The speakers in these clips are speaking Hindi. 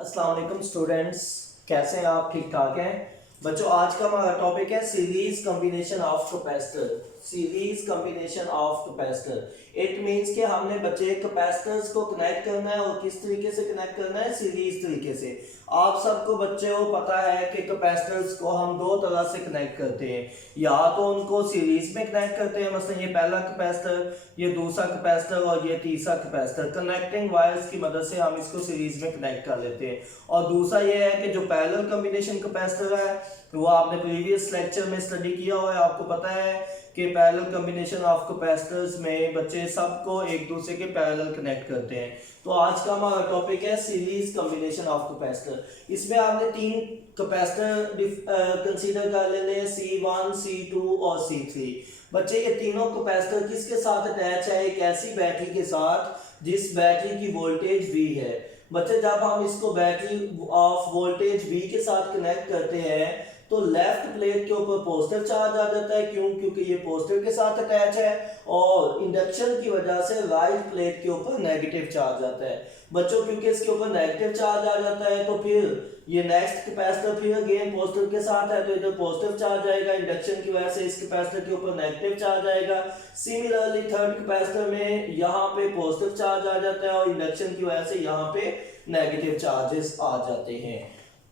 अस्सलाम वालेकुम स्टूडेंट्स, कैसे हैं आप? ठीक ठाक हैं बच्चों। आज का हमारा टॉपिक है series combination of capacitor. Series combination of capacitor it means कि हमने बच्चे कैपेसिटर्स को कनेक्ट करना है और किस तरीके से कनेक्ट करना है, सीरीज तरीके से। आप सबको बच्चे को पता है कि कैपेसिटर्स को हम दो तरह से कनेक्ट करते हैं, या तो उनको सीरीज में कनेक्ट करते हैं, मतलब ये पहला कैपेसिटर, ये दूसरा कैपेसिटर और ये तीसरा कैपेसिटर। कनेक्टिंग वायर्स की मदद से हम इसको सीरीज में कनेक्ट कर लेते हैं। और दूसरा ये है कि जो पैरेलल कॉम्बिनेशन कैपेसिटर है वो आपने प्रीवियस लेक्चर में स्टडी किया हुआ है, आपको पता है कि पैरेलल कॉम्बिनेशन ऑफ कैपेसिटर्स में बच्चे सबको एक दूसरे के पैरेलल कनेक्ट करते हैं। तो आज का हमारा टॉपिक है सीरीज कॉम्बिनेशन ऑफ कैपेसिटर। इसमें आपने तीन कैपेसिटर कंसीडर कर लेने हैं, C1, C2 और C3। बच्चे ये तीनों कैपेसिटर किसके साथ अटैच है? एक ऐसी बैटरी के साथ जिस बैटरी की वोल्टेज V है। बच्चे जब हम इसको बैटरी ऑफ वोल्टेज V के साथ कनेक्ट करते हैं तो लेफ्ट प्लेट के ऊपर पॉजिटिव चार्ज आ जाता है। क्यों? क्योंकि ये पॉजिटिव के साथ अटैच है। और इंडक्शन की वजह से राइट प्लेट के ऊपर नेगेटिव चार्ज आता है। बच्चों क्योंकि इसके ऊपर नेगेटिव चार्ज आ जाता है तो फिर ये नेक्स्ट कैपेसिटर फिर अगेन पॉजिटिव के साथ है तो इधर पॉजिटिव चार्ज आएगा, इंडक्शन की वजह से इस कैपेसिटर के ऊपर नेगेटिव चार्ज आएगा। सिमिलरली थर्ड कैपेसिटर में यहाँ पे पॉजिटिव चार्ज आ जाता है और इंडक्शन की वजह से यहाँ पे नेगेटिव चार्जेस आ जाते हैं।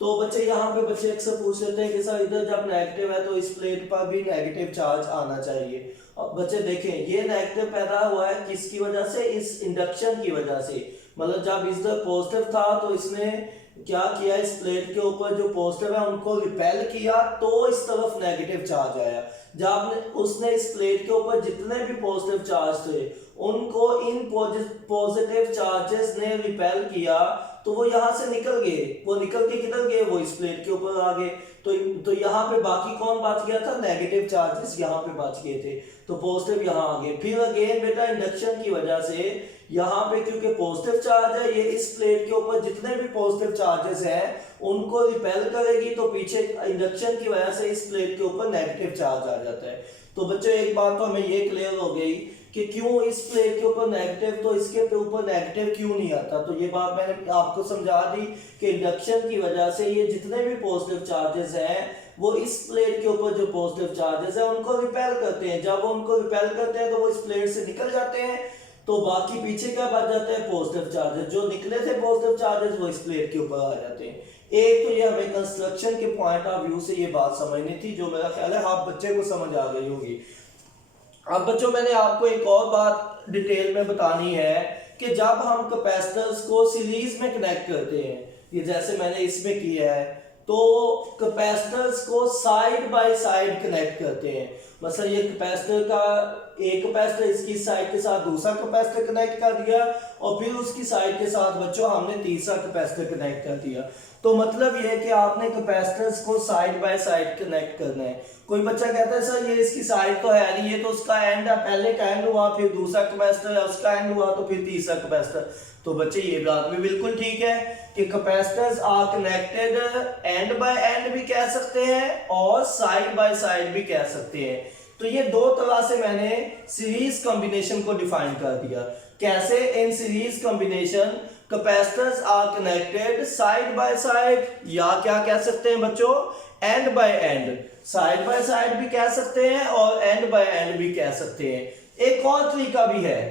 तो बच्चे यहाँ पे बच्चे अक्सर पूछ लेते हैं कि सर इधर जब नेगेटिव है तो इस प्लेट पर भी नेगेटिव चार्ज आना चाहिए। अब बच्चे देखें ये नेगेटिव पैदा हुआ है किसकी वजह से? इस इंडक्शन की वजह से। मतलब जब इधर पॉजिटिव था तो इसने क्या किया, इस प्लेट के ऊपर जो पॉजिटिव है उनको रिपेल किया तो इस तरफ नेगेटिव चार्ज आया। जब उसने इस प्लेट के ऊपर जितने भी पॉजिटिव चार्ज थे उनको इन पॉजिटिव चार्जेस ने रिपेल किया तो वो यहाँ से निकल गए। वो निकल के किधर गए? वो इस प्लेट के ऊपर आ गए। तो यहाँ पे बाकी कौन बच गया था? नेगेटिव चार्जेस यहाँ पे बच गए थे, तो पॉजिटिव यहाँ आ गए। फिर अगेन बेटा इंडक्शन की वजह से यहाँ पे क्योंकि पॉजिटिव चार्ज है, ये इस प्लेट के ऊपर जितने भी पॉजिटिव चार्जेस हैं उनको रिपेल करेगी तो पीछे इंडक्शन की वजह से इस प्लेट के ऊपर नेगेटिव चार्ज आ जाता है। तो बच्चों एक बात तो हमें ये क्लियर हो गई कि क्यों इस प्लेट के ऊपर नेगेटिव, तो इसके ऊपर नेगेटिव क्यों नहीं आता। तो ये बात मैंने आपको समझा दी कि इंडक्शन की वजह से ये जितने भी पॉजिटिव चार्जेस हैं वो इस प्लेट के ऊपर जो पॉजिटिव चार्जेस है उनको रिपेल करते हैं। जब वो उनको रिपेल करते हैं तो वो इस प्लेट से निकल जाते हैं, तो बाकी पीछे क्या बच जाते हैं? Positive charges. जो निकले थे पॉजिटिव चार्जेस वो इस प्लेट के ऊपर आ जाते हैं। एक तो ये हमें कंस्ट्रक्शन के पॉइंट ऑफ व्यू से ये बात समझनी थी, जो मेरा ख्याल है आप बच्चे को समझ आ गई होगी। अब बच्चों मैंने आपको एक और बात डिटेल में बतानी है कि जब हम कैपेसिटर्स को सीरीज में कनेक्ट करते हैं, ये जैसे मैंने इसमें किया है, तो कैपेसिटर्स को साइड बाय साइड कनेक्ट करते हैं। मतलब ये कैपेसिटर का एक कैपेसिटर इसकी साइड के साथ दूसरा कैपेसिटर कनेक्ट कर दिया और फिर उसकी साइड के साथ बच्चों हमने तीसरा कैपेसिटर कनेक्ट कर दिया। तो मतलब ये है कि आपने कैपेसिटर्स को साइड बाय साइड कनेक्ट करना है। कोई बच्चा कहता है सर ये इसकी साइड तो है नहीं, ये तो उसका एंड है, पहले का एंड हुआ फिर दूसरा कैपेसिटर है, उसका एंड हुआ तो फिर तीसरा कैपेसिटर। तो बच्चे ये बात भी बिल्कुल ठीक है कि capacitors are connected end by end भी कह सकते हैं और साइड बाय साइड भी कह सकते हैं। तो ये दो तरह से मैंने सीरीज कॉम्बिनेशन को डिफाइन कर दिया। कैसे? In series combination capacitors are connected side by side, या क्या कह सकते हैं बच्चों? End by end. Side by side भी कह सकते हैं और एंड बाय एंड भी कह सकते हैं। एक और तरीका भी है,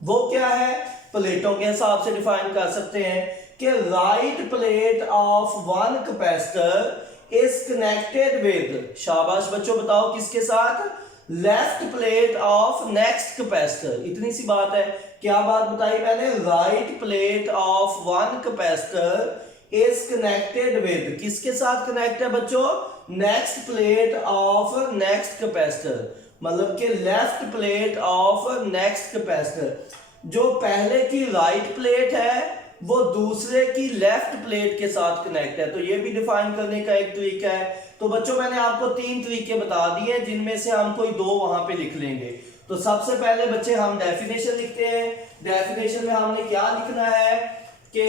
वो क्या है? प्लेटों के हिसाब से डिफाइन कर सकते हैं कि right plate of one capacitor is connected with, शाबाश बच्चों बताओ किसके साथ? Left plate of next capacitor. इतनी सी बात है। क्या बात बताई मैंने? Right plate of one capacitor is connected with, किसके साथ कनेक्ट है बच्चों? Next plate of next capacitor. मतलब कि left plate of next capacitor. जो पहले की राइट प्लेट है वो दूसरे की लेफ्ट प्लेट के साथ कनेक्ट है। तो ये भी डिफाइन करने का एक तरीका है। तो बच्चों मैंने आपको तीन तरीके बता दिए जिनमें से हम कोई दो वहां पे लिख लेंगे। तो सबसे पहले बच्चे हम डेफिनेशन लिखते हैं। डेफिनेशन में हमने क्या लिखना है कि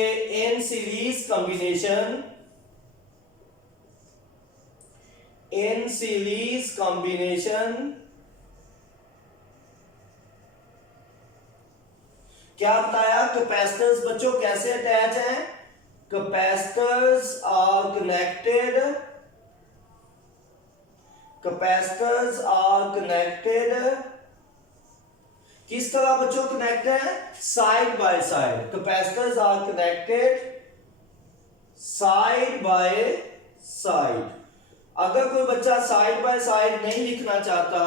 इन सीरीज कॉम्बिनेशन, इन सीरीज कॉम्बिनेशन क्या बताया? कैपेसिटर्स बच्चों कैसे अटैच हैं? capacitors are connected, capacitors are connected किस तरह बच्चों कनेक्ट है, side by side, capacitors are connected side by side. अगर कोई बच्चा साइड बाय साइड नहीं लिखना चाहता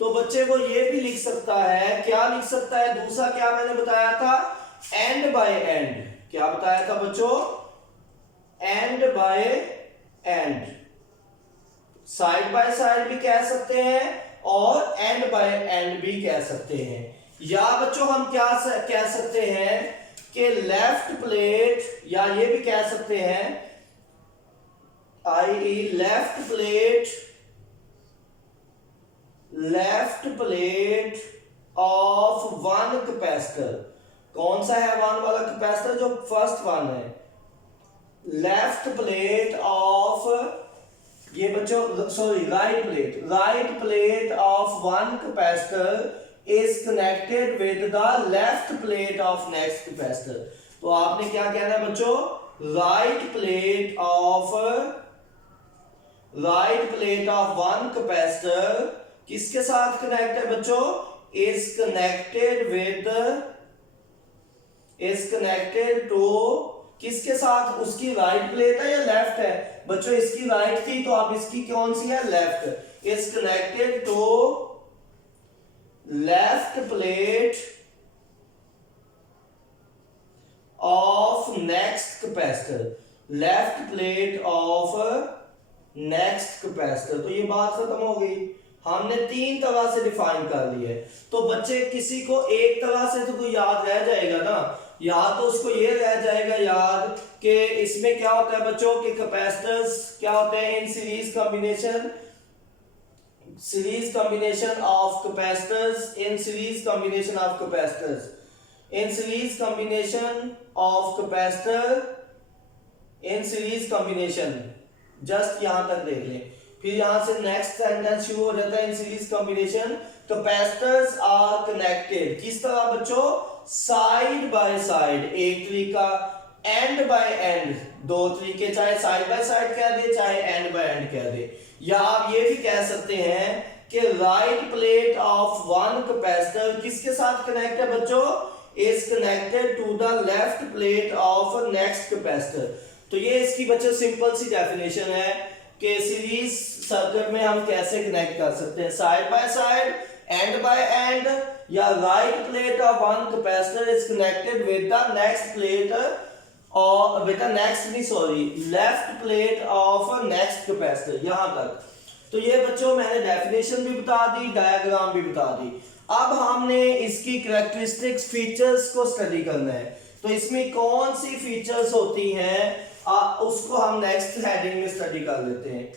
तो बच्चे को ये भी लिख सकता है, क्या लिख सकता है, दूसरा क्या मैंने बताया था, एंड बाय एंड। क्या बताया था बच्चों, end by end, side by side भी कह सकते हैं और एंड बाय एंड भी कह सकते हैं। या बच्चों हम क्या कह सकते हैं कि लेफ्ट प्लेट, या ये भी कह सकते हैं I left plate of one capacitor. कौन सा है वन वाला कैपेसिटर, जो फर्स्ट वन है, लेफ्ट प्लेट ऑफ, ये बच्चों sorry right plate of one capacitor is connected with the left plate of next capacitor. तो आपने क्या कहना है बच्चों, right plate of one capacitor किसके साथ कनेक्ट है बच्चों, इज कनेक्टेड टू, किसके साथ, उसकी राइट प्लेट है या लेफ्ट है बच्चों, इसकी राइट थी तो अब इसकी कौन सी है, left, is connected to left plate of next capacitor, left plate of next capacitor. तो ये बात खत्म हो गई, हमने तीन तरह से डिफाइन कर ली है। तो बच्चे किसी को एक तरह से तो कोई याद रह जाएगा ना, या तो उसको ये रह जाएगा याद कि इसमें क्या होता है बच्चों के कैपेसिटर्स क्या होते हैं, इन series combination of capacitors, in series combination, just यहां तक देख लें। फिर यहां से नेक्स्ट सेंटेंस शुरू हो जाता है, in series combination capacitors are connected, किस तरह बच्चों, साइड बाय साइड, एक तरीका, एंड बाय एंड, दो तरीके, चाहे साइड बाय साइड कह दे चाहे एंड बाय एंड कह दे। या आप ये भी कह सकते हैं कि right plate of one capacitor किसके साथ कनेक्ट है बच्चों, is connected to the left plate of next capacitor. तो ये इसकी बच्चों सिंपल सी डेफिनेशन है कि सीरीज सर्किट में हम कैसे कनेक्ट कर सकते हैं, side by side, end by end, या right plate of one capacitor is connected with the next plate और बेटा left plate of next capacitor, यहां तक। तो ये बच्चों मैंने डेफिनेशन भी बता दी, डायग्राम भी बता दी। अब हमने इसकी कैरेक्टरिस्टिक्स, फीचर्स को स्टडी करना है। तो इसमें कौन सी फीचर्स होती हैं उसको हम नेक्स्ट हेडिंग में स्टडी कर लेते हैं।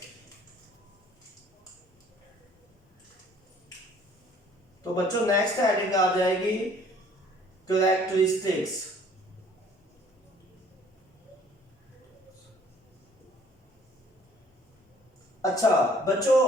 तो बच्चों नेक्स्ट हेडिंग आ जाएगी कैरेक्टरिस्टिक्स। अच्छा बच्चों,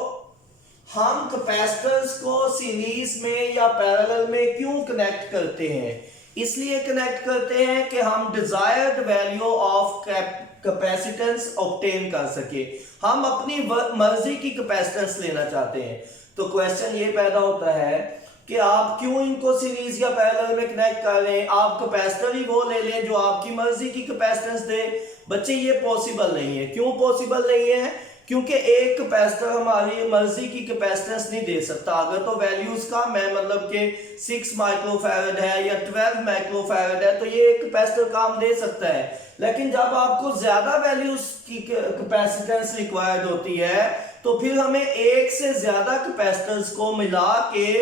हम कैपेसिटर्स को सीरीज में या पैरेलल में क्यों कनेक्ट करते हैं, इसलिए कनेक्ट करते हैं कि हम desired value of capacitance obtain कर सके। हम अपनी मर्जी की कैपेसिटेंस लेना चाहते हैं। तो क्वेश्चन ये पैदा होता है कि आप क्यों इनको सीरीज या पैरेलल में कनेक्ट कर रहे हैं, आप कैपेसिटर ही वो ले लें जो आपकी मर्जी की कैपेसिटेंस दे। बच्चे ये पॉसिबल नहीं है। क्यों पॉसिबल नहीं है, क्योंकि एक कैपेसिटर हमारी मर्जी की कैपेसिटेंस नहीं दे सकता। अगर तो वैल्यूज का मैं मतलब कि 6 माइक्रोफैरड है या 12 माइक्रोफैरड है तो ये एक कैपेसिटर काम दे सकता है। लेकिन जब आपको ज्यादा वैल्यूज की कैपेसिटेंस रिक्वायर्ड होती है तो फिर हमें एक से ज्यादा कैपेसिटर्स को मिला के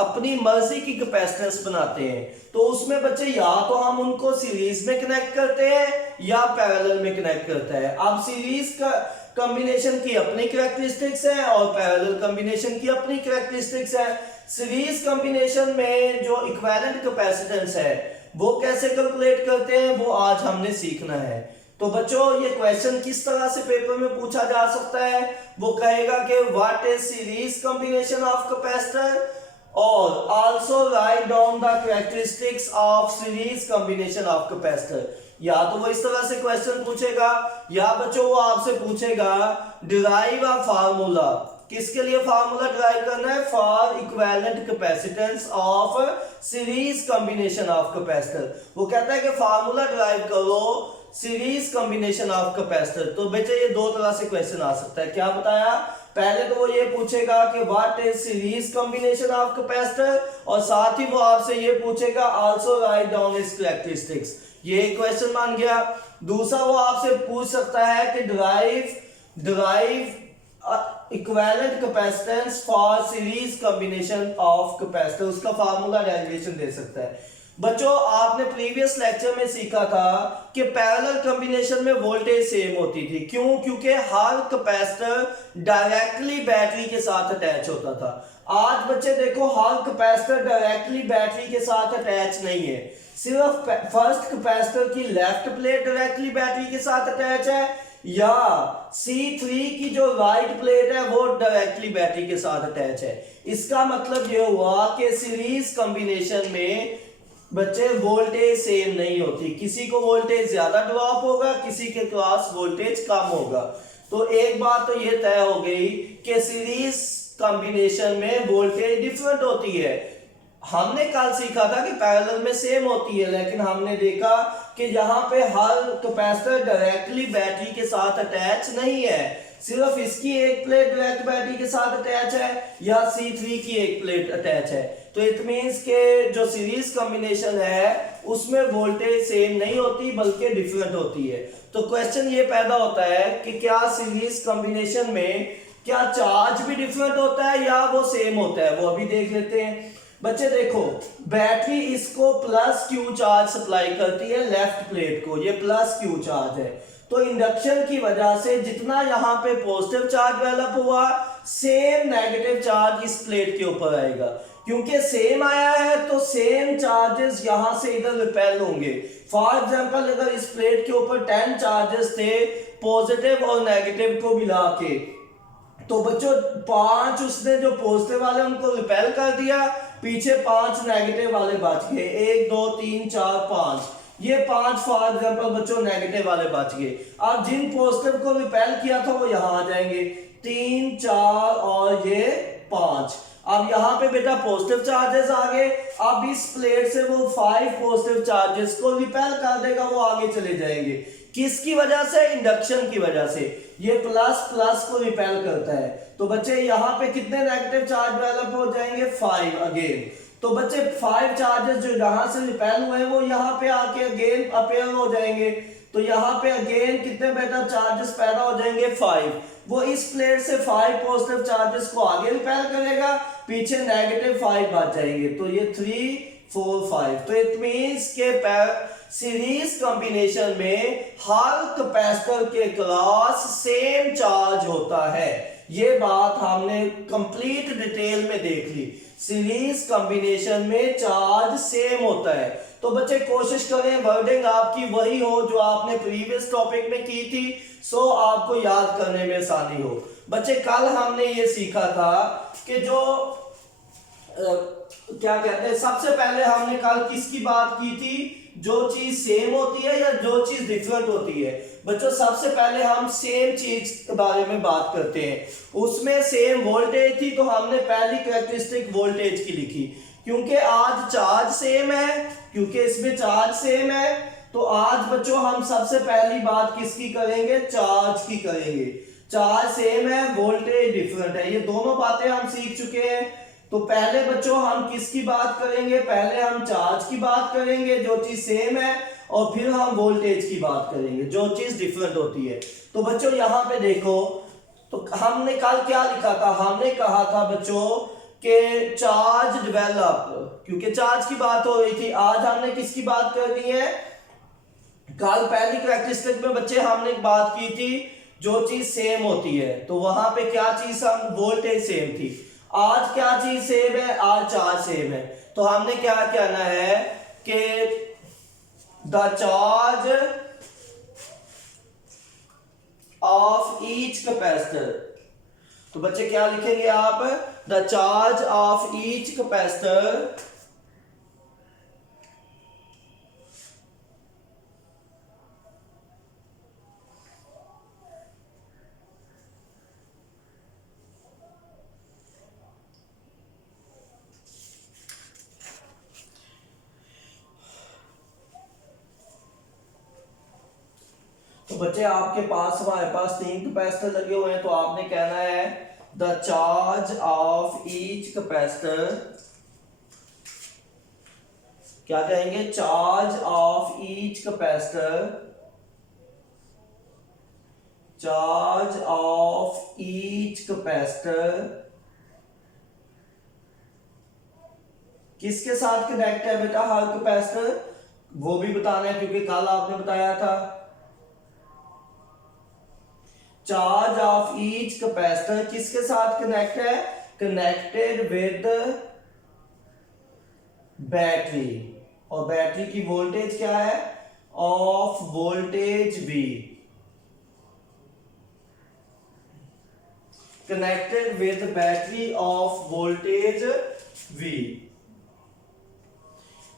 अपनी मर्जी की कैपेसिटेंस बनाते हैं। तो उसमें बच्चे या तो हम उनको सीरीज में कनेक्ट करते हैं या पैरेलल में कनेक्ट करते हैं। अब सीरीज का कॉम्बिनेशन की अपनी कैरेक्टरिस्टिक्स है और पैरेलल कॉम्बिनेशन की अपनी कैरेक्टरिस्टिक्स है। सीरीज कॉम्बिनेशन में जो इक्विवेलेंट कैपेसिटेंस है वो कैसे कैलकुलेट करते हैं वो आज हमने सीखना है। तो बच्चों ये क्वेश्चन किस तरह से पेपर में पूछा जा सकता है, वो कहेगा कि what is series combination of capacitor और also write down the characteristics of series combination of capacitor. या तो वो इस तरह से क्वेश्चन पूछेगा, या बच्चों वो आपसे पूछेगा डिराइव अ फार्मूला। किसके लिए फार्मूला डिराइव करना है? For equivalent capacitance of series combination of capacitor. वो कहता है कि फार्मूला डिराइव करो सीरीज कॉम्बिनेशन ऑफ कैपेसिटर। तो बेटे ये दो तरह से क्वेश्चन आ सकता है। क्या बताया? पहले तो वो ये पूछेगा कि what is series combination of capacitor, और साथ ही वो आपसे ये पूछेगा also write down it's characteristics. ये क्वेश्चन मान गया। दूसरा वो आपसे पूछ सकता है कि derive equivalent capacitance for series combination of capacitor. उसका फार्मूला डेरिवेशन दे सकता है। बच्चों आपने प्रीवियस लेक्चर में सीखा था कि पैरेलल कॉम्बिनेशन में वोल्टेज सेम होती थी। क्यों? क्योंकि हर कैपेसिटर डायरेक्टली बैटरी के साथ अटैच होता था। आज बच्चे देखो हर कैपेसिटर डायरेक्टली बैटरी के साथ अटैच नहीं है। सिर्फ फर्स्ट कैपेसिटर की लेफ्ट प्लेट डायरेक्टली बैटरी के साथ अटैच है, या C3 की जो राइट प्लेट है वो डायरेक्टली बैटरी के साथ अटैच है। इसका मतलब ये हुआ कि सीरीज कॉम्बिनेशन में बच्चे वोल्टेज सेम नहीं होती। किसी को वोल्टेज ज्यादा ड्रॉप होगा, किसी के पास वोल्टेज कम होगा। तो एक बात तो ये तय हो गई कि सीरीज कॉम्बिनेशन में वोल्टेज डिफरेंट होती है। हमने कल सीखा था कि पैरेलल में सेम होती है, लेकिन हमने देखा कि यहाँ पे हर कैपेसिटर डायरेक्टली बैटरी के साथ अटैच नहीं है। सिर्फ इसकी एक प्लेट डायरेक्ट बैटरी के साथ अटैच है, या C3 की एक प्लेट अटैच है। तो इट मींस के जो सीरीज कॉम्बिनेशन है उसमें वोल्टेज सेम नहीं होती बल्कि डिफरेंट होती है। तो क्वेश्चन ये पैदा होता है कि क्या सीरीज कॉम्बिनेशन में क्या चार्ज भी डिफरेंट होता है या वो सेम होता है? वो अभी देख लेते हैं। बच्चे देखो बैटरी इसको प्लस क्यू चार्ज सप्लाई करती है लेफ्ट प्लेट को, ये प्लस क्यू चार्ज है। तो इंडक्शन की वजह से जितना यहाँ पे पॉजिटिव चार्ज डेवलप हुआ, सेम नेगेटिव चार्ज इस प्लेट के ऊपर आएगा। क्योंकि सेम आया है तो सेम चार्जेस यहां से इधर रिपेल होंगे। फॉर एग्जांपल अगर इस प्लेट के ऊपर 10 चार्जेस थे पॉजिटिव और नेगेटिव को मिला के, तो बच्चों 5 उसने जो पॉजिटिव वाले उनको रिपेल कर दिया, पीछे 5 नेगेटिव वाले बच गए। 1 2 3 4 5, ये 5 फॉर एग्जांपल बच्चों नेगेटिव वाले बच गए। अब जिन पॉजिटिव को रिपेल किया था वो यहां आ जाएंगे, 3 4 और ये 5। अब यहाँ पे बेटा पॉजिटिव चार्जेस आ गए। अब इस प्लेट से वो 5 पॉजिटिव चार्जेस को रिपेल कर देगा, वो आगे चले जाएंगे। किसकी वजह से? इंडक्शन की वजह से। ये प्लस प्लस को रिपेल करता है। तो बच्चे यहाँ पे कितने नेगेटिव चार्ज डेवलप हो जाएंगे? 5 अगेन। तो बच्चे 5 चार्जेस जो यहां से रिपेल हुए हैं वो यहाँ पे आके अगेन अपेयर हो जाएंगे। तो यहाँ पे अगेन कितने बेटा चार्जेस पैदा हो जाएंगे? 5। वो इस प्लेट से 5 पॉजिटिव चार्जेस को आगे रिपेल करेगा, पीछे नेगेटिव 5 बच जाएंगे। तो ये 3 4 5। तो इट मींस के सीरीज कॉम्बिनेशन में हर कैपेसिटर के क्रॉस सेम चार्ज होता है। ये बात हमने कंप्लीट डिटेल में देख ली। सीरीज कॉम्बिनेशन में चार्ज सेम होता है। तो बच्चे कोशिश करें वर्डिंग आपकी वही हो जो आपने प्रीवियस टॉपिक में की थी, सो आपको याद करने में आसानी हो। बच्चे कल हमने ये सीखा था कि जो क्या कहते हैं, सबसे पहले हमने कल किसकी बात की थी? जो चीज सेम होती है या जो चीज डिफरेंट होती है। बच्चों सबसे पहले हम सेम चीज के बारे में बात करते हैं। उसमें सेम वोल्टेज थी तो हमने पहली कैरेक्टरिस्टिक वोल्टेज की लिखी। क्योंकि आज चार्ज सेम है, क्योंकि इसमें चार्ज सेम है, तो आज बच्चों हम सबसे पहली बात किसकी करेंगे? चार्ज की करेंगे। चार्ज सेम है, वोल्टेज डिफरेंट है, ये दोनों बातें हम सीख चुके हैं। तो पहले बच्चों हम किसकी बात करेंगे? पहले हम चार्ज की बात करेंगे जो चीज सेम है, और फिर हम वोल्टेज की बात करेंगे जो चीज डिफरेंट होती है। तो बच्चों यहां पे देखो, तो हमने कल क्या लिखा था? हमने कहा था बच्चों कि चार्ज डेवलप, क्योंकि चार्ज की बात हो रही थी। आज हमने किसकी बात करनी है? कल पहली कैरेक्टरिस्टिक में बच्चे हमने बात की थी जो चीज सेम होती है, तो वहां पे क्या चीज? हम वोल्टेज सेम थी। आज क्या चीज सेम है? आज चार्ज सेम है। तो हमने क्या कहना है कि the charge of each capacitor. तो बच्चे क्या लिखेंगे आप? The charge of each capacitor तो बच्चे आपके पास हमारे पास 3 कैपेसिटर लगे हुए हैं, तो आपने कहना है the charge of each capacitor, क्या कहेंगे, charge of each capacitor, charge of each capacitor किसके साथ कनेक्ट है बेटा, हर कैपेसिटर, वो भी बताना है क्योंकि कल आपने बताया था। चार्ज ऑफ ईच कैपेसिटर किसके साथ कनेक्ट है, कनेक्टेड विद बैटरी, और बैटरी की वोल्टेज क्या है, of voltage V, connected with battery of voltage V।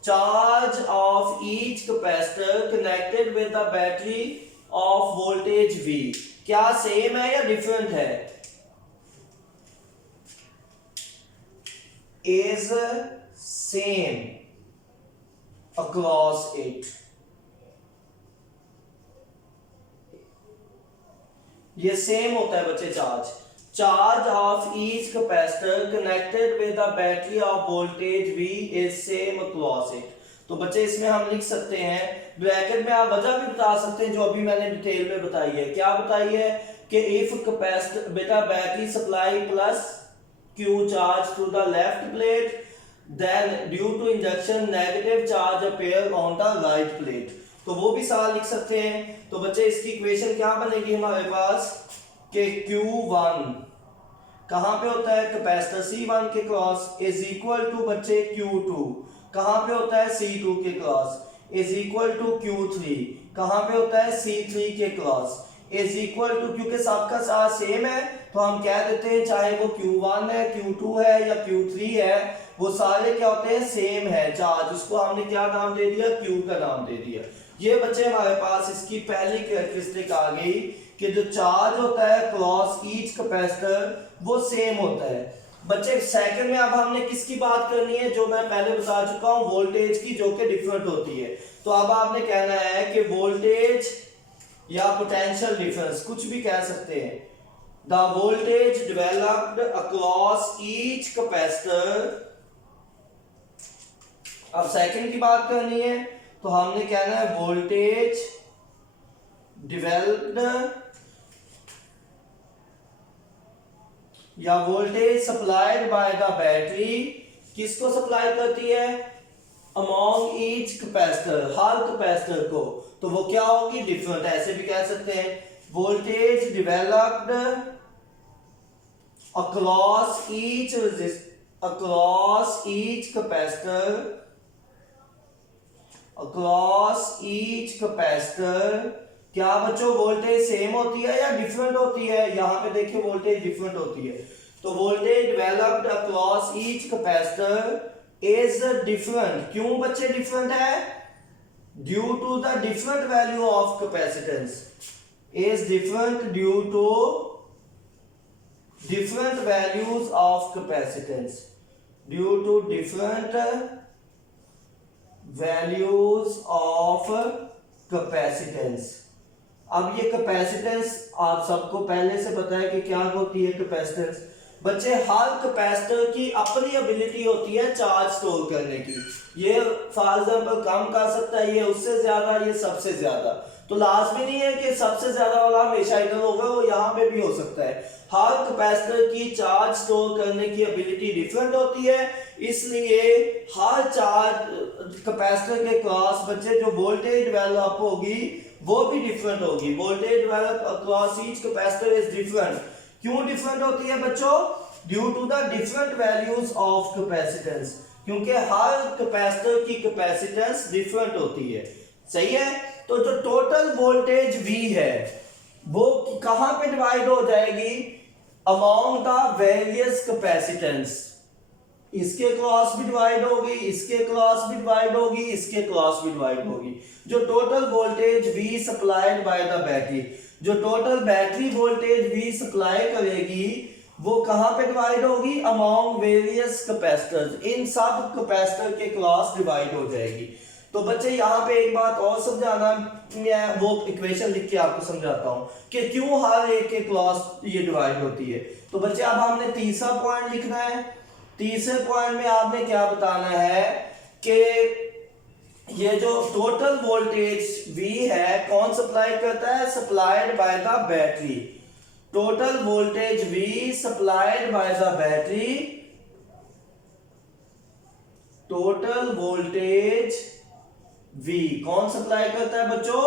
Charge of each capacitor connected with the battery of voltage V क्या सेम है या डिफरेंट है, इज सेम अक्रॉस इट, ये सेम होता है बच्चे। Charge of each capacitor connected with the battery of voltage V is same across it. तो बच्चे इसमें हम लिख सकते हैं, ब्रैकेट में आप वजह भी बता सकते हैं जो अभी मैंने डिटेल में बताई है। क्या बताई है कि इफ कैपेसिटर बेटा battery supply plus Q charge to the left plate, then due to induction negative charge appear on the right plate, तो वो भी सवाल लिख सकते हैं। तो बच्चे इसकी इक्वेशन क्या बनेगी हमारे पास कि Q1 कहां पे होता है, कैपेसिटर C1 के क्रॉस इज इक्वल टू बच्चे Q2 कहां पे होता है, C2 के cross is equal to Q3 कहां पे होता है, C3 के क्रॉस इज इक्वल टू, क्योंकि सबका साथ सेम है तो हम कह देते हैं चाहे वो Q1 है, Q2 है या Q3 है, वो सारे क्या होते हैं, सेम है चार्ज, उसको हमने क्या नाम दे दिया, Q का नाम दे दिया। ये बच्चे हमारे पास इसकी पहली कैरेक्टरिस्टिक आ गई कि जो चार्ज होता है क्रॉस ईच कैपेसिटर वो सेम होता है। बच्चे सेकंड में अब हमने किसकी बात करनी है, जो मैं पहले बता चुका हूं, वोल्टेज की, जो कि डिफरेंट होती है। तो अब आपने कहना है कि वोल्टेज या पोटेंशियल डिफरेंस, कुछ भी कह सकते हैं, the voltage developed across each capacitor. अब सेकंड की बात करनी है तो हमने कहना है वोल्टेज डेवलप्ड या voltage supplied by the battery, किसको सप्लाई करती है, अमॉन्ग ईच कैपेसिटर, हर कैपेसिटर को, तो वो क्या होगी, डिफरेंट, ऐसे भी कह सकते हैं। Voltage developed across each capacitor, across each capacitor, क्या बच्चों वोल्टेज सेम होती है या डिफरेंट होती है, यहां पे देखिए वोल्टेज डिफरेंट होती है। तो voltage developed across each capacitor is different, क्यों बच्चे डिफरेंट है, due to the different value of capacitance, is different due to different values of capacitance, due to different values of capacitance. अब ये कैपेसिटेंस आप सबको पहले से पता है कि क्या होती है कैपेसिटेंस। बच्चे हर कैपेसिटर की अपनी एबिलिटी होती है चार्ज स्टोर करने की, ये फॉर एग्जांपल कम कर सकता है, ये उससे ज्यादा, ये सबसे ज्यादा, तो लाजमी नहीं है कि सबसे ज्यादा वाला हमेशा इधर होगा, वो यहाँ पे भी हो सकता है। हर कैपेसिटर की चार्ज स्टोर करने की एबिलिटी डिफरेंट होती है, इसलिए हर चार्ज कैपेसिटर के क्रॉस बच्चे जो वोल्टेज डेवलप होगी वो भी डिफरेंट होगी। Voltage develop across each capacitor is different, क्यों डिफरेंट होती है बच्चों, due to the different values of capacitance, क्योंकि हर कैपेसिटर की कैपेसिटेंस डिफरेंट होती है, सही है। तो जो टोटल वोल्टेज V है वो कहां पे डिवाइड हो जाएगी, अमॉन्ग द वेरियस कैपेसिटेंस, इसके क्रॉस भी डिवाइड होगी, इसके क्रॉस भी डिवाइड होगी, इसके क्रॉस भी डिवाइड होगी। जो total voltage V supplied by the battery, जो total battery voltage V supply करेगी वो कहां पे डिवाइड होगी, अमॉन्ग वेरियस कैपेसिटर्स, इन सब कैपेसिटर के क्रॉस डिवाइड हो जाएगी। तो बच्चे यहाँ पे एक बात और समझाना, मैं वो इक्वेशन लिख के आपको समझाता हूँ कि क्यों हर एक के क्रॉस ये डिवाइड होती है। तो बच्चे अब हमने तीसरा पॉइंट लिखना है। तीसरे पॉइंट में आपने क्या बताना है कि ये जो टोटल वोल्टेज V है कौन सप्लाई करता है, supplied by the battery. Total voltage V supplied by the battery, total voltage V कौन सप्लाई करता है बच्चों,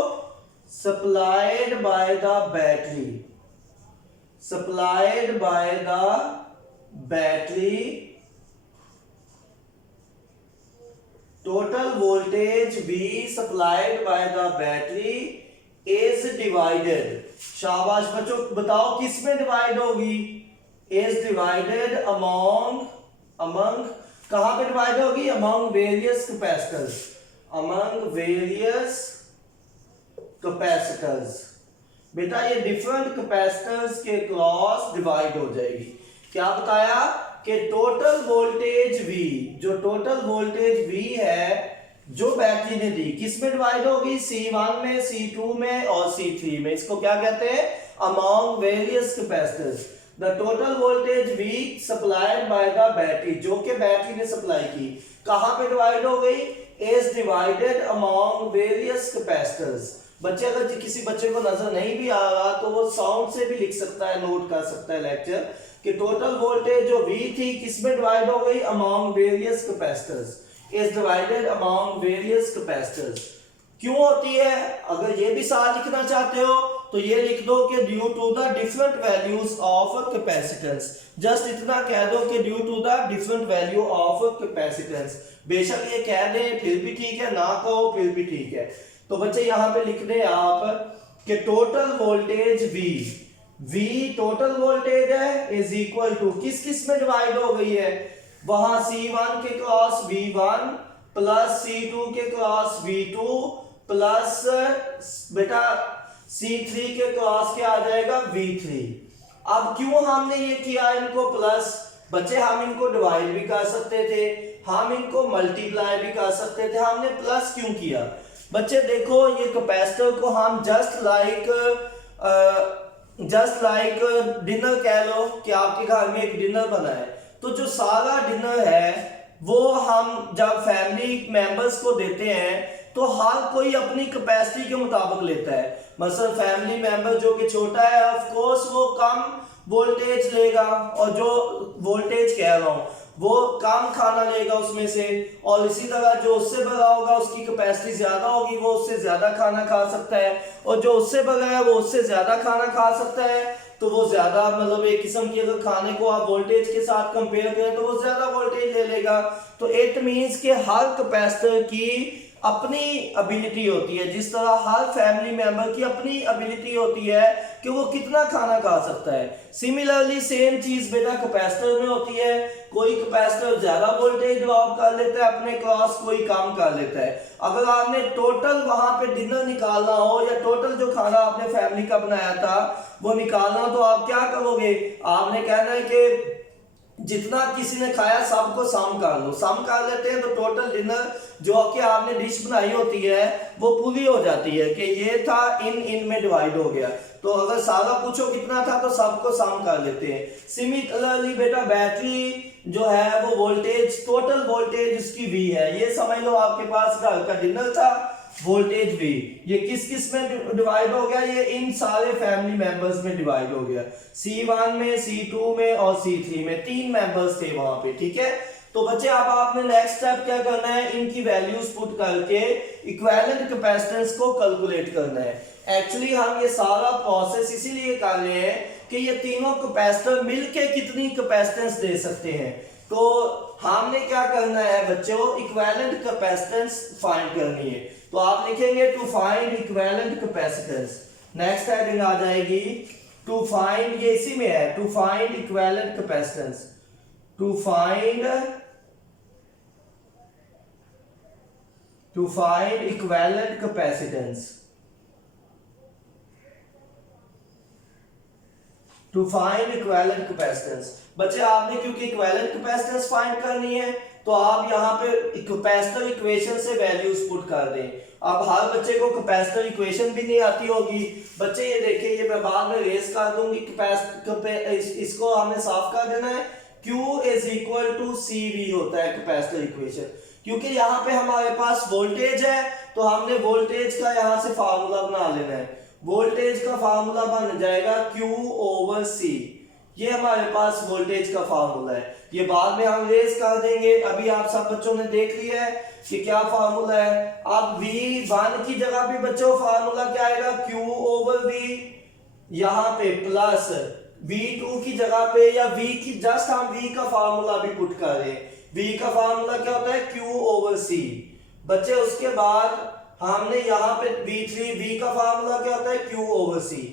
supplied by the battery, supplied by the battery, total voltage V supplied by the battery is divided, शाबाश बच्चों बताओ किस में डिवाइड होगी, is divided among कहां पे डिवाइड होगी, among various capacitors, among various capacitors। बेटा ये डिफरेंट कैपेसिटर्स के क्रॉस डिवाइड हो जाएगी। क्या बताया कि टोटल वोल्टेज V, जो टोटल वोल्टेज V है जो बैटरी ने दी किस में डिवाइड होगी, C1 में, C2 में और C3 में। इसको क्या कहते हैं, among various capacitors. The total voltage V supplied by the battery, जो कि बैटरी ने सप्लाई की, कहां पे डिवाइड हो गई, is divided among various capacitors. बच्चे अगर किसी बच्चे को नजर नहीं भी आ रहा तो वो साउंड से भी लिख सकता है, नोट कर सकता है लेक्चर, कि टोटल वोल्टेज जो V थी किस में डिवाइड हो गई, among various capacitors, is divided among various capacitors. क्यों होती है, अगर ये भी साथ लिखना चाहते हो तो ये लिख दो कि due to the different values of capacitance. Just इतना कह दो कि due to the different value of capacitance. बेशक ये कह दें फिर भी ठीक है, ना कहो फिर भी ठीक है। तो बच्चे यहाँ पे लिख दें आप कि total voltage V total voltage है इज इक्वल टू किस किस में डिवाइड हो गई है, वहां C1 के क्रॉस V1 प्लस C2 के क्रॉस V2 प्लस बेटा C3 के क्रॉस क्या आ जाएगा, V3। अब क्यों हमने ये किया इनको प्लस, बच्चे हम इनको डिवाइड भी कर सकते थे, हम इनको मल्टीप्लाई भी कर सकते थे, हमने प्लस क्यों किया। बच्चे देखो ये कैपेसिटर को हम जस्ट लाइक डिनर कह लो कि आपके घर में एक डिनर बना है, तो जो सारा डिनर है वो हम जब फैमिली मेंबर्स को देते हैं तो हर कोई अपनी कैपेसिटी के मुताबिक लेता है। मसलन फैमिली मेंबर जो कि छोटा है ऑफ कोर्स वो कम वोल्टेज लेगा, और जो वोल्टेज कह रहा हूं वो कम खाना लेगा उसमें से, और इसी तरह जो उससे बड़ा होगा उसकी कैपेसिटी ज्यादा होगी, वो उससे ज्यादा खाना खा सकता है, और जो उससे बड़ा है वो उससे ज्यादा खाना खा सकता है, तो वो ज्यादा मतलब एक किस्म की अगर खाने को आप वोल्टेज के साथ कंपेयर करें तो वो ज्यादा वोल्टेज ले लेगा। तो इट मींस कि हर कैपेसिटर की अपनी एबिलिटी होती है, जिस तरह हर फैमिली मेंबर की अपनी एबिलिटी होती है कि वो कितना खाना खा सकता है। सिमिलरली सेम चीज बेटा कैपेसिटर में होती है, कोई कैपेसिटर ज्यादा वोल्टेज ड्रॉप कर लेता है अपने क्रॉस, कोई कम कर लेता है। अगर आपने टोटल वहां पे डिनर निकालना हो या टोटल जो खाना आपने फैमिली का बनाया था वो निकालना, तो आप क्या करोगे, आपने कहना है कि जितना किसी ने खाया सबको सम कर लो। सम कर लेते हैं तो टोटल डिनर जो कि आपने डिश बनाई होती है वो पूरी हो जाती है कि ये था इन में डिवाइड हो गया। तो अगर सारा पूछो कितना था तो सबको सम कर लेते हैं। सिमिलरली बेटा बैटरी जो है वो वोल्टेज, टोटल वोल्टेज इसकी V है, ये समझ लो आपके पास घर का डिनर था, वोल्टेज V ये किस किस में डिवाइड हो गया, ये इन सारे फैमिली मेंबर्स में डिवाइड हो गया, C1 में, C2 में और C3 में, 3 मेंबर्स थे वहां पे, ठीक है। तो बच्चे अब आपने नेक्स्ट स्टेप क्या करना है, इनकी वैल्यूज पुट करके इक्विवेलेंट कैपेसिटेंस को कैलकुलेट करना है। एक्चुअली हम ये सारा प्रोसेस इसीलिए कर रहे हैं कि ये तीनों कैपेसिटर मिलके कितनी कैपेसिटेंस दे सकते हैं। तो हमने क्या करना है बच्चों, इक्विवेलेंट कैपेसिटेंस फाइंड करनी है। तो आप लिखेंगे to find equivalent capacitance, next heading आ जाएगी टू फाइंड, ये इसी में है, to find equivalent capacitance, to find equivalent capacitance, to find equivalent capacitance. बच्चे आपने क्योंकि इक्विवेलेंट कैपेसिटेंस फाइंड करनी है तो आप यहाँ पे कैपेसिटर इक्वेशन से वैल्यूज पुट कर दें। अब हर बच्चे को कैपेसिटर इक्वेशन भी नहीं आती होगी। बच्चे ये देखिए, ये मैं बाद में रेस कर दूंगी, इसको हमें साफ कर देना है। Q is equal to CV होता है कैपेसिटर इक्वेशन, क्योंकि यहाँ पे हमारे पास वोल्टेज है तो हमने वोल्टेज का यहाँ से फार्मूला बना लेना है। वोल्टेज का फार्मूला बन जाएगा Q ओवर C, ये हमारे पास वोल्टेज का फार्मूला है। ये बाद में हम रेस कर देंगे, अभी आप सब बच्चों ने देख लिया है कि क्या फार्मूला है। अब V1 की जगह पे बच्चों फार्मूला क्या आएगा, Q ओवर V, यहाँ पे प्लस V2 की जगह पे या V की जस्ट हम V का फार्मूला भी पुट कर रहे हैं। V का फार्मूला क्या होता है, Q ओवर C। बच्चे उसके बाद हमने यहाँ पे V का फार्मूला क्या होता है, Q ओवर C।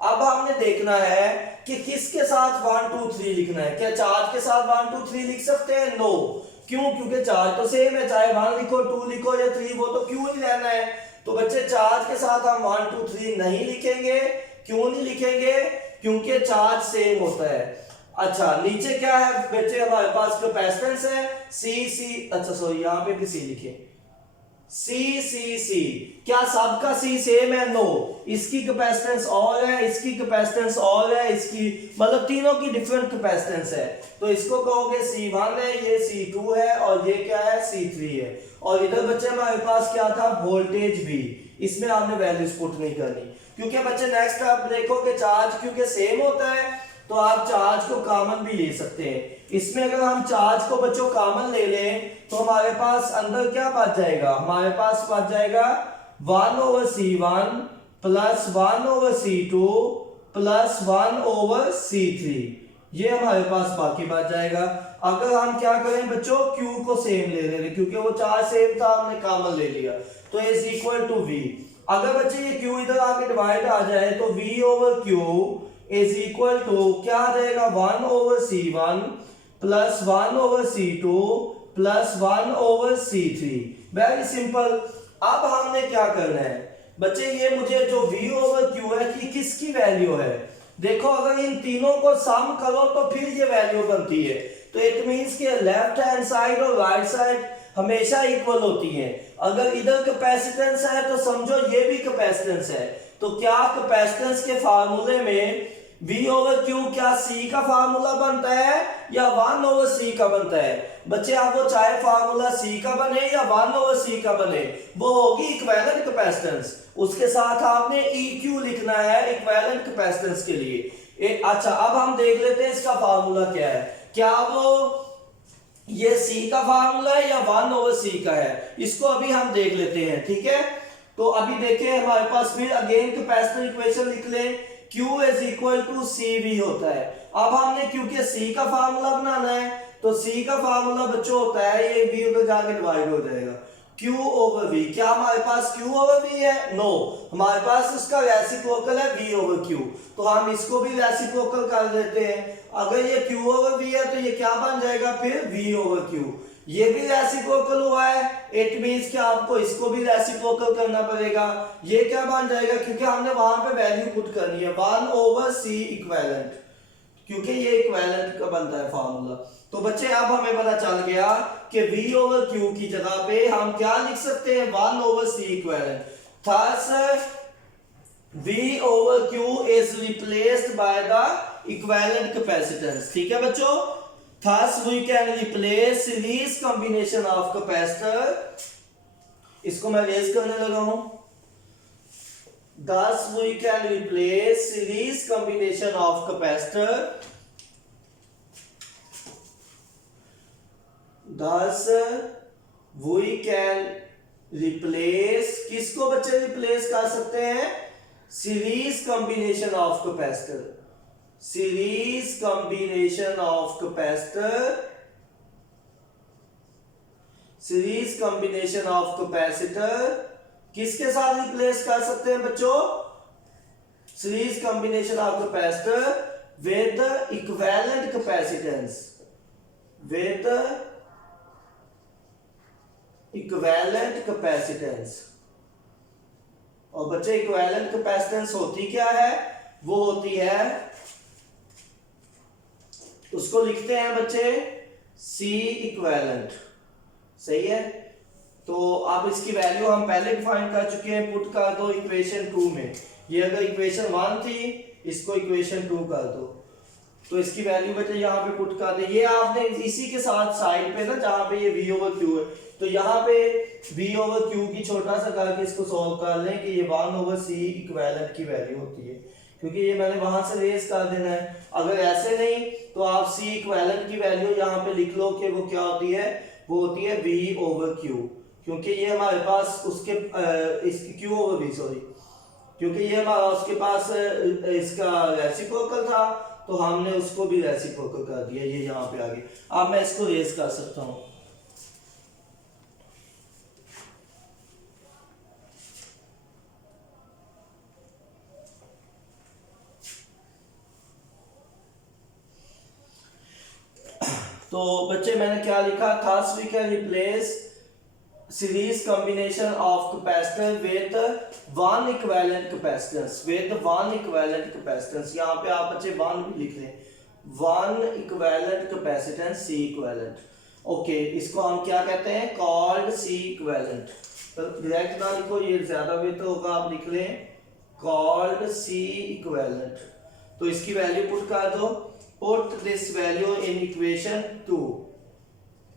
अब हमने देखना है कि किसके साथ 1 2 3 लिखना है। क्या चार्ज के साथ 1 2 3 लिख सकते हैं? नो। क्यों? क्योंकि चार्ज तो सेम है, चाहे 1 लिखो 2 लिखो या 3, वो तो क्यों नहीं लेना है। तो बच्चे चार्ज के साथ हम 1 2 3 नहीं लिखेंगे। क्यों नहीं लिखेंगे? क्योंकि चार्ज सेम होता है। अच्छा, नीचे क्या है बच्चे, हमारे पास कैपेसिटेंस है C, अच्छा सॉरी यहाँ पे भी C लिखे, C। क्या सबका C सेम है? नो। इसकी कैपेसिटेंस और है, इसकी कैपेसिटेंस और है, इसकी मतलब तीनों की डिफरेंट कैपेसिटेंस है। तो इसको कहोगे C1 है, ये C2 है और ये क्या है, C3 है। और इधर बच्चे हमारे पास क्या था, वोल्टेज भी। इसमें आपने वैल्यूज पुट नहीं करनी, क्योंकि बच्चे नेक्स्ट आप देखोगे चार्ज क्योंकि सेम होता है तो आप चार्ज को कॉमन भी ले सकते हैं। इसमें अगर हम चार्ज को बच्चों कॉमन ले लें तो हमारे पास अंदर क्या बच जाएगा, हमारे पास बच जाएगा 1 over C1 plus 1 over C2 plus 1 over C3, ये हमारे पास बाकी बच जाएगा। अगर हम क्या करें बच्चों, Q को सेम ले लेंगे क्योंकि वो चार्ज सेम था, हमने कॉमन ले लिया, तो इज इक्वल टू V। अगर बच्चे ये Q इधर आके डिवाइड आ जाए तो V over Q is equal to क्या आ जाएगा, 1 over C1 plus 1 over C2 plus 1 over C3। Very simple. अब हमने क्या करना है बच्चे, ये मुझे जो V ओवर Q है कि किसकी वैल्यू है। देखो अगर इन तीनों को सम करो तो फिर ये वैल्यू बनती है। तो इट मींस कि लेफ्ट हैंड साइड और राइट साइड हमेशा इक्वल होती है। अगर इधर कैपेसिटेंस है तो समझो ये भी कैपेसिटेंस है। तो क्या कैपेसिटेंस के फार्मूले में V ओवर Q क्या C का फार्मूला बनता है या 1 ओवर C का बनता है? बच्चे आप वो चाहे फार्मूला C का बने या 1 ओवर C का बने, वो होगी इक्विवेलेंट कैपेसिटेंस। उसके साथ आपने EQ लिखना है इक्विवेलेंट कैपेसिटेंस के लिए। अच्छा, अब हम देख लेते हैं इसका फार्मूला क्या है। क्या वो ये C का फार्मूला है या 1 ओवर C का है, इसको अभी हम देख लेते हैं। ठीक है, तो अभी देखिए हमारे पास फिर अगेन कैपेसिटर इक्वेशन लिख लें, Q is equal to CV होता है। अब हमने क्योंकि C का फार्मूला बनाना है तो C का फार्मूला बच्चों होता है, ये V उधर जाके डिवाइड हो जाएगा, Q ओवर V। क्या हमारे पास Q ओवर V है? नो, हमारे पास उसका रेसिप्रोकल है V ओवर Q, तो हम इसको भी रेसिप्रोकल कर देते हैं। अगर ये Q ओवर V है तो ये क्या बन जाएगा फिर, V ओवर Q। ये भी रेसिप्रोकल हुआ है, इट मींस कि आपको इसको भी रेसिप्रोकल करना पड़ेगा। ये क्या बन जाएगा, क्योंकि हमने वहां पे वैल्यू पुट करनी है 1 ओवर C इक्विवेलेंट, क्योंकि ये इक्विवेलेंट का बनता है फार्मूला। तो बच्चे अब हमें पता चल गया कि V ओवर Q की जगह पे हम क्या लिख सकते हैं, 1 over C equivalent. Thus V over Q is replaced by the equivalent capacitance. ठीक है बच्चों, thus we can replace series combination of capacitor, इसको मैं रेज करने लगा हूं। thus we can replace series combination of capacitor, thus we can replace, किसको बच्चे रिप्लेस कर सकते हैं, series combination of capacitor. Series combination of capacitor, series combination of capacitor किसके साथ रिप्लेस कर सकते हैं बच्चों, series combination of capacitor with the equivalent capacitance, with the equivalent capacitance। और बच्चे इक्विवेलेंट कैपेसिटेंस होती क्या है? वो होती है, उसको लिखते हैं बच्चे C इक्विवेलेंट। सही है, तो अब इसकी वैल्यू हम पहले डिफाइन कर चुके हैं, पुट कर दो इक्वेशन 2 में। ये अगर इक्वेशन 1 थी, इसको इक्वेशन 2 कर दो, तो इसकी वैल्यू बच्चे यहाँ पे पुट कर दे। ये आपने इसी के साथ साइड पे ना जहाँ पे ये V ओवर Q है, तो यहाँ पे V ओवर Q की छोटा सा करके इसको सॉल्व कर लें कि ये 1 ओवर C इक्विवेलेंट की वैल्यू होती है, क्योंकि ये मैंने वहां से रेज कर देना है। अगर ऐसे नहीं तो आप C इक्विवेलेंट की वैल्यू यहाँ पे लिख लो कि वो क्या होती है, वो होती है V ओवर Q, क्योंकि ये हमारे पास उसके Q ओवर V, सॉरी, क्योंकि ये हमारा उसके पास इसका रेसिप्रोकल था, तो हमने उसको भी रेसिप्रोकल कर दिया, ये यहाँ पे आ गया। अब मैं इसको रेज कर सकता हूँ। तो बच्चे मैंने क्या लिखा था, we can replace series combination of capacitor with one equivalent capacitance, with one equivalent capacitance. यहाँ पे आप बच्चे 1 भी लिख लें, one equivalent capacitance C equivalent. Okay, इसको हम क्या कहते हैं, कॉल्ड C इक्विवेलेंट। तो डायरेक्ट ना लिखो, ये ज्यादा बेहतर होगा, आप लिख लें कॉल्ड C इक्विवेलेंट। तो इसकी वैल्यू पुट कर दो, put this value in equation 2,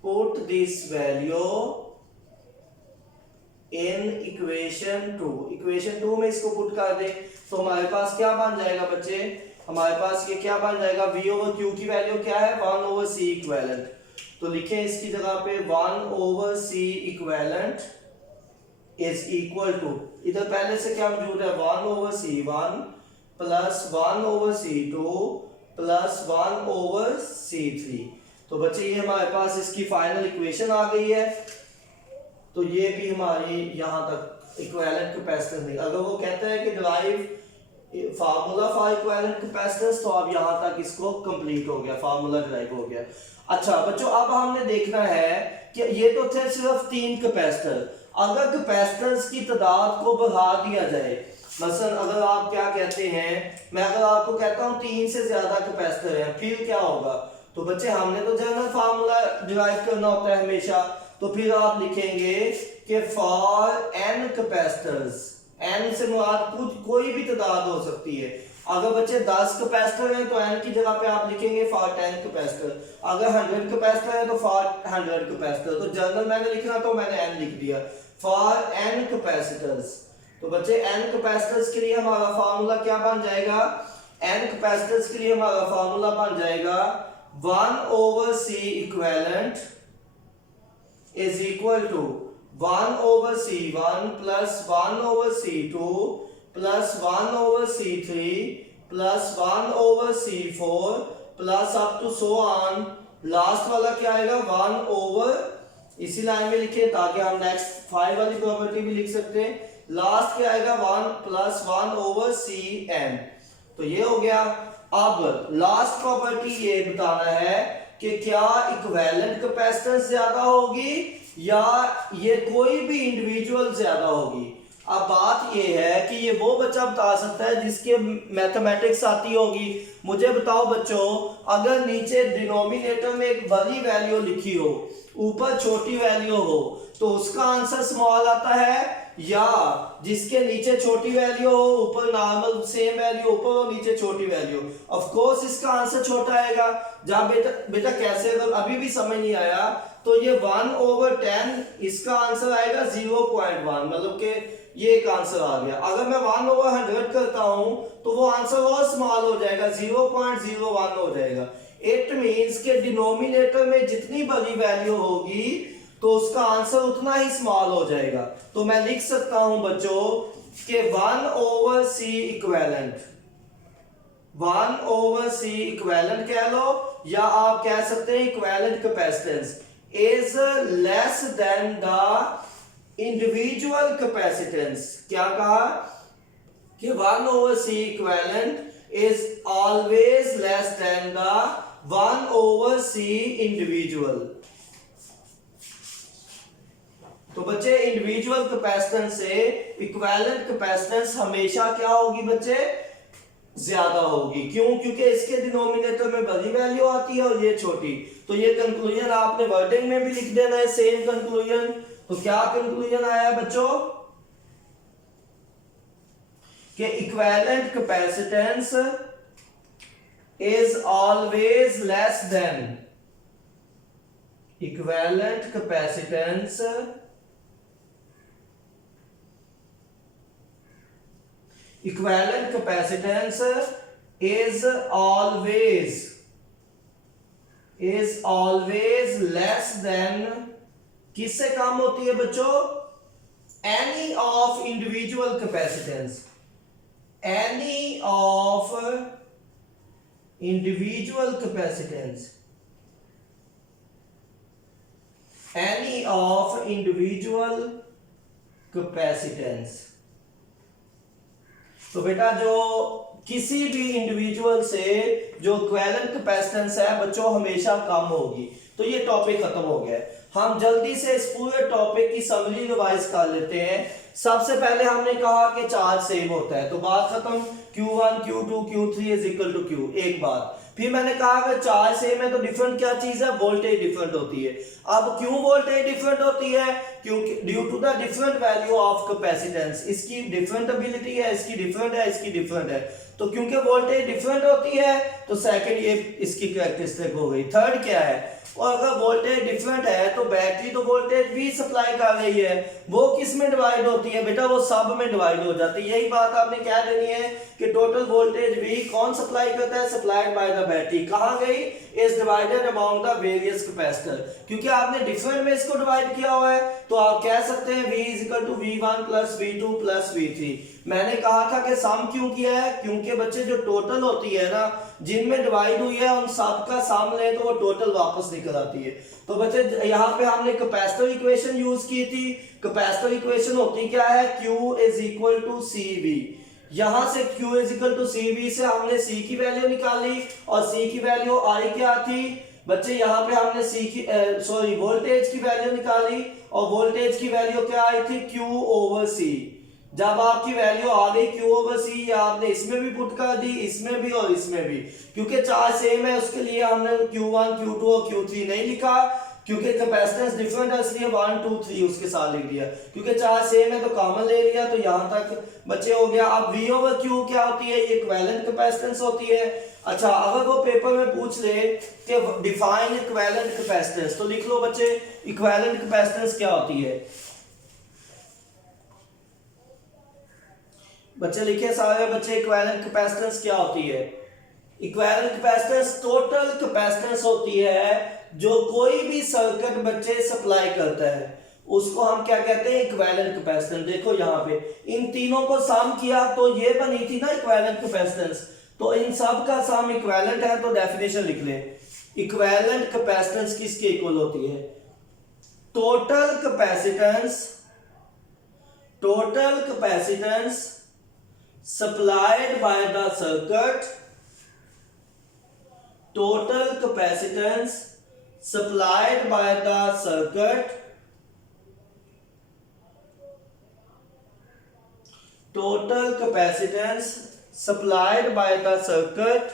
put this value in equation 2, equation 2 में इसको पुट कर दे, तो हमारे पास क्या बन जाएगा बच्चे, हमारे पास ये क्या बन जाएगा, V ओवर Q की वैल्यू क्या है, 1 ओवर C इक्विवेलेंट। तो लिखें इसकी जगह पे 1 over C equivalent is equal to, इधर पहले से क्या मौजूद है, 1 over C1 plus 1 over C2 plus 1 over C3। तो बच्चे ये हमारे पास इसकी फाइनल इक्वेशन आ गई है। तो ये भी हमारी यहाँ तक इक्विवेलेंट कैपेसिटेंस नहीं। अगर वो कहता है कि derive formula for equivalent capacitance, तो अब यहाँ तक इसको कंप्लीट हो गया, फार्मूला डिराइव हो गया। अच्छा बच्चों, अब हमने देखना है कि ये तो थे सिर्फ 3 कैपेसिटर, अगर कैपेसिटर्स की तादाद को बढ़ा दिया जाए, मसलन अगर आप क्या कहते हैं, मैं अगर आपको कहता हूं 3 से ज्यादा कैपेसिटर है, फिर क्या होगा? तो बच्चे हमने तो जनरल फार्मूला डिराइव करना होता है हमेशा, तो फिर आप लिखेंगे कि फॉर n कैपेसिटर्स, n से मुराद कोई भी तादाद हो सकती है। अगर बच्चे 10 कैपेसिटर हैं तो n की जगह पे आप लिखेंगे फॉर 10 कैपेसिटर, अगर 100 कैपेसिटर है तो फॉर 100 कैपेसिटर। तो जनरल मैंने लिखना तो मैंने n लिख दिया, फॉर n कैपेसिटर्स। तो बच्चे n कैपेसिटर्स के लिए हमारा फार्मूला क्या बन जाएगा, n कैपेसिटर्स के लिए हमारा फार्मूला बन जाएगा 1 over C equivalent is equal to 1 over C1 plus 1 over C2 plus 1 over C3 plus 1 over C4 plus up to so on, last वाला क्या आएगा 1 ओवर, इसी लाइन में लिखे ताकि हम नेक्स्ट 5 वाली प्रॉपर्टी भी लिख सकते हैं। लास्ट क्या आएगा 1 प्लस 1 ओवर CN। तो ये हो गया। अब लास्ट प्रॉपर्टी ये बताना है कि क्या इक्विवेलेंट कैपेसिटेंस ज्यादा होगी या ये कोई भी इंडिविजुअल ज्यादा होगी। अब बात ये है कि ये वो बच्चा बता सकता है जिसके मैथमेटिक्स आती होगी। मुझे बताओ बच्चों, अगर नीचे डिनोमिनेटर में एक बड़ी वैल्यू लिखी हो, ऊपर छोटी वैल्यू हो, तो उसका आंसर स्मॉल आता है, या जिसके नीचे छोटी वैल्यू हो ऊपर नॉर्मल सेम वैल्यू, ऊपर और नीचे छोटी वैल्यू, ऑफ कोर्स इसका आंसर छोटा आएगा। जब बेटा कैसे, अगर अभी भी समझ नहीं आया तो ये 1 ओवर 10 इसका आंसर आएगा 0.1, मतलब कि ये एक आंसर आ गया। अगर मैं 1 ओवर 100 करता हूं तो वो आंसर और स्मॉल हो जाएगा, 0.01 हो जाएगा। इट मींस के डिनोमिनेटर में जितनी बड़ी वैल्यू होगी तो उसका आंसर उतना ही स्मॉल हो जाएगा। तो मैं लिख सकता हूं बच्चों कि 1 over C equivalent, 1 over C equivalent कह लो, या आप कह सकते हैं equivalent capacitance is less than the individual capacitance. क्या कहा? कि 1/c equivalent is always less than the 1/c individual. तो बच्चे इंडिविजुअल कैपेसिटेंस से इक्विवेलेंट कैपेसिटेंस हमेशा क्या होगी बच्चे, ज्यादा होगी। क्यों? क्योंकि इसके डिनोमिनेटर में बड़ी वैल्यू आती है और ये छोटी। तो ये कंक्लूजन आपने वर्डिंग में भी लिख देना है, सेम कंक्लूजन। तो क्या कंक्लूजन आया बच्चों कि equivalent capacitance is always less than, equivalent capacitance equivalent capacitance is always less than, किससे कम होती है बच्चों, any of individual capacitance, any of individual capacitance, any of individual capacitance। तो बेटा जो किसी भी इंडिविजुअल से जो इक्विवेलेंट कैपेसिटेंस है बच्चों हमेशा कम होगी। तो ये टॉपिक खत्म हो गया है। हम जल्दी से इस पूरे टॉपिक की समरी रिवाइज कर लेते हैं। सबसे पहले हमने कहा कि चार्ज सेम होता है, तो बात खत्म। Q1 Q2 Q3 is equal to Q, एक बात। फिर मैंने कहा कि चार्ज सेम है तो डिफरेंट क्या चीज है, वोल्टेज डिफरेंट होती है। अब क्यों वोल्टेज डिफरेंट होती है, क्योंकि due to the different value of capacitance. इसकी डिफरेंट एबिलिटी है, इसकी डिफरेंट है, इसकी डिफरेंट है। तो क्योंकि वोल्टेज डिफरेंट होती है तो सेकंड ये इसकी कैरेक्टरिस्टिक हो गई। थर्ड क्या है, और अगर वोल्टेज डिफरेंट है तो बैटरी तो वोल्टेज भी सप्लाई कर रही है, वो किस में डिवाइड होती है बेटा, वो सब में डिवाइड हो जाती है। यही बात आपने क्या देनी है कि टोटल वोल्टेज भी कौन सप्लाई करता है, सप्लाइड बाय द बैटरी। कहां गई, is divided among the various capacitor. क्योंकि आपने डिफरेंट में इसको डिवाइड किया हुआ है तो आप कह सकते हैं V is equal to V1 plus V2 plus V3। मैंने कहा था कि सम क्यों किया है, क्योंकि बच्चे जो टोटल होती है ना, जिनमें डिवाइड हुई है उन सब का सम ले तो वो टोटल वापस निकल आती है। तो बच्चे यहाँ पे हमने कैपेसिटर इक्वेशन यूज की थी। कैपेसिटर इक्वेशन होती क्या है, Q is equal to CV। यहां से Q is equal to CV से हमने C की वैल्यू निकाली और C की वैल्यू आई क्या थी बच्चे, यहाँ पे हमने वोल्टेज की वैल्यू निकाली और वोल्टेज की वैल्यू क्या आई थी, Q/C। जब आपकी वैल्यू आ गई Q/C, आपने इसमें भी पुट कर दी, इसमें भी और इसमें भी। क्योंकि चार्ज सेम है उसके लिए हमने Q1 Q2 और Q3 नहीं लिखा, क्योंकि कैपेसिटेंस डिफरेंट है इसलिए 1 2 3 उसके साथ लिख दिया। क्योंकि चार्ज सेम है तो कॉमन ले लिया, तो यहां तक बच्चे हो गया। अब V/Q क्या होती है, ये इक्विवेलेंट कैपेसिटेंस होती है। अच्छा, अगर वो पेपर में पूछ ले कि डिफाइन इक्विवेलेंट कैपेसिटेंस, तो लिख लो बच्चे इक्विवेलेंट कैपेसिटेंस क्या होती है। बच्चे लिखे सारे बच्चे, इक्विवेलेंट कैपेसिटेंस क्या होती है। इक्विवेलेंट कैपेसिटेंस टोटल कैपेसिटेंस होती है जो कोई भी सर्किट बच्चे सप्लाई करता है, उसको हम क्या कहते हैं, इक्विवेलेंट कैपेसिटेंस। देखो यहाँ पे इन तीनों को सम किया तो ये बनी थी ना इक्विवेलेंट कैपेसिटेंस, तो इन सब का सम इक्विवेलेंट है तो डेफिनेशन लिख ले। इक्विवेलेंट कैपेसिटेंस किसके इक्वल होती है, total capacitance supplied by the circuit, total capacitance supplied by the circuit, total capacitance supplied by the circuit,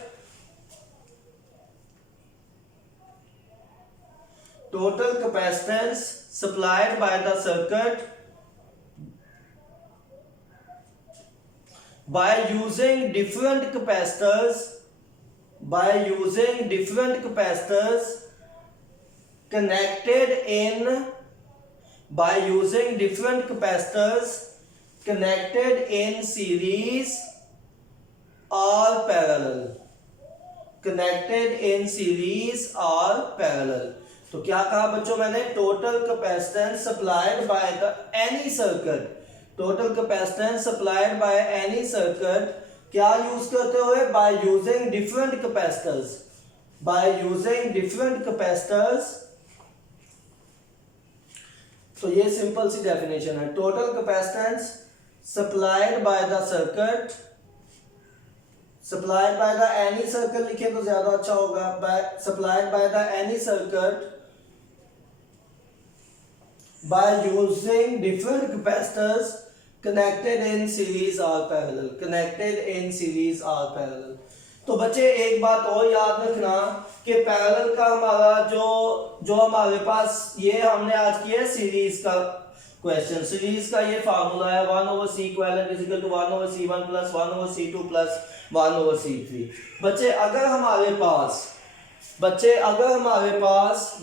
total capacitance supplied by the circuit by using different capacitors connected in series or parallel, तो क्या कहा बच्चों मैंने, total capacitance supplied by the any circuit, total capacitance supplied by any circuit क्या यूज करते हुए, बाय यूजिंग डिफरेंट कैपेसिटर्स। तो ये सिंपल सी डेफिनेशन है। Total capacitance supplied by the circuit, supplied by the any circuit लिखे तो ज्यादा अच्छा होगा, supplied by the any circuit by using different capacitors connected in series or parallel, connected in series or parallel। तो बच्चे एक बात और याद रखना कि पैरेलल का हमारा जो हमारे पास ये हमने आज किया है सीरीज का क्वेश्चन। सीरीज का ये फार्मूला है 1/c equivalent is equal to 1/c1 plus 1/c2 plus 1/c3। बच्चे अगर हमारे पास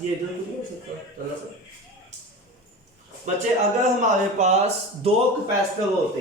ये जो हो सकता है बच्चे अगर हमारे पास दो कैपेसिटर होते,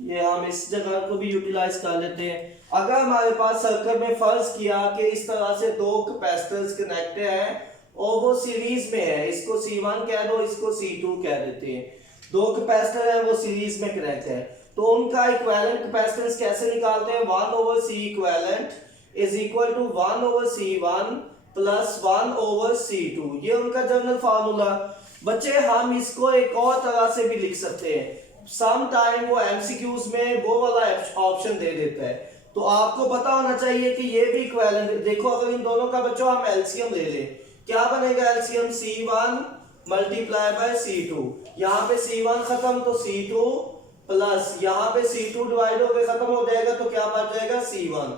ये हम इस जगह को भी यूटिलाइज कर लेते हैं। अगर हमारे पास सर्किट में फर्ज किया कि इस तरह से दो कैपेसिटर्स कनेक्टेड हैं और वो सीरीज में है, इसको C1 कह दो, इसको C2 कह देते हैं। दो कैपेसिटर है वो सीरीज में कनेक्ट है, तो उनका इक्विवेलेंट कैपेसिटेंस कैसे निकालते हैं? 1/c equivalent is equal to 1/c1 plus 1/c2, ये उनका जनरल फार्मूला। बच्चे हम इसको एक और तरह से भी लिख सकते हैं, सम टाइम वो एमसीक्यूज में वो वाला ऑप्शन दे देता है, तो आपको पता होना चाहिए कि ये भी इक्विवेलेंट। देखो अगर इन दोनों का बच्चों हम एलसीएम ले लें, क्या बनेगा LCM? C1 multiply by C2, यहाँ पे C1 खत्म तो C2 प्लस यहाँ पे C2 डिवाइड होकर खत्म हो जाएगा तो क्या बच जाएगा? C1।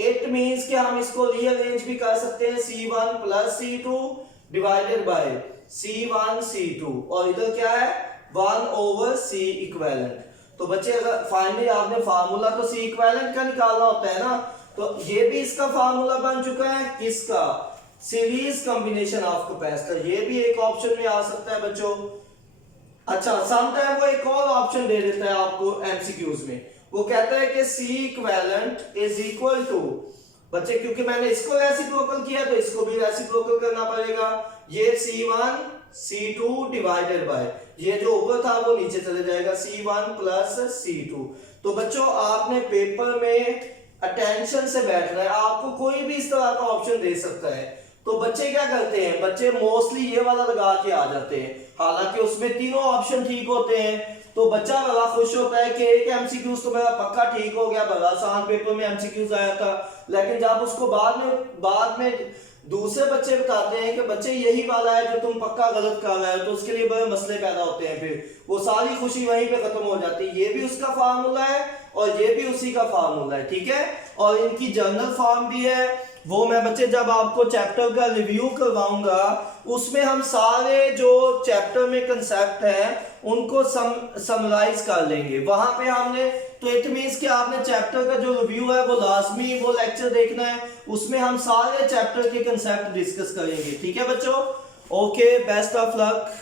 इट मींस कि हम इसको रीअरेंज भी कर सकते हैं, C1 plus C2 divided by C1 C2, और इधर क्या है? 1/c equivalent. तो बच्चे अगर फाइनली आपने फार्मूला तो C इक्विवेलेंट का निकालना होता है ना, तो ये भी इसका फार्मूला बन चुका है। किसका? सीरीज कॉम्बिनेशन ऑफ कैपेसिटर, ये भी एक ऑप्शन में आ सकता है बच्चों। अच्छा, समटाइम वो एक और ऑप्शन दे देता है आपको एमसीक्यूज में, वो कहता है कि C equivalent is equal to, बच्चे क्योंकि मैंने इसको रेसिप्रोकल किया तो इसको भी रेसिप्रोकल करना पड़ेगा, ये C1 C2 डिवाइडेड बाय ये जो ऊपर था वो नीचे चले जाएगा, C1 प्लस C2। तो बच्चों आपने पेपर में अटेंशन से बैठना है, आपको कोई भी इस तरह का ऑप्शन दे सकता है। तो बच्चे क्या करते हैं? बच्चे मोस्टली ये वाला लगा के आ जाते हैं, हालांकि उसमें तीनों ऑप्शन ठीक होते हैं। तो बच्चा बड़ा खुश होता है कि एक एमसीक्यूज तो मेरा पक्का ठीक हो गया, बड़ा आसान पेपर में एमसीक्यूज आया था। लेकिन जब उसको बाद में दूसरे बच्चे बताते हैं कि बच्चे यही वाला है जो तुम पक्का गलत कर रहे हो, तो उसके लिए बड़े मसले पैदा होते हैं, फिर वो सारी खुशी वहीं पे खत्म हो जाती है। ये भी उसका फार्मूला है और ये भी उसी का फार्मूला है, ठीक है। और इनकी जनरल फॉर्म भी है, वो मैं बच्चे जब आपको चैप्टर का रिव्यू करवाऊंगा उसमें हम सारे जो चैप्टर में कंसेप्ट हैं उनको समराइज कर लेंगे वहां पे हमने। तो इट मींस कि आपने चैप्टर का जो रिव्यू है वो लाजमी वो लेक्चर देखना है, उसमें हम सारे चैप्टर के कंसेप्ट डिस्कस करेंगे, ठीक है बच्चों। Okay, best of luck.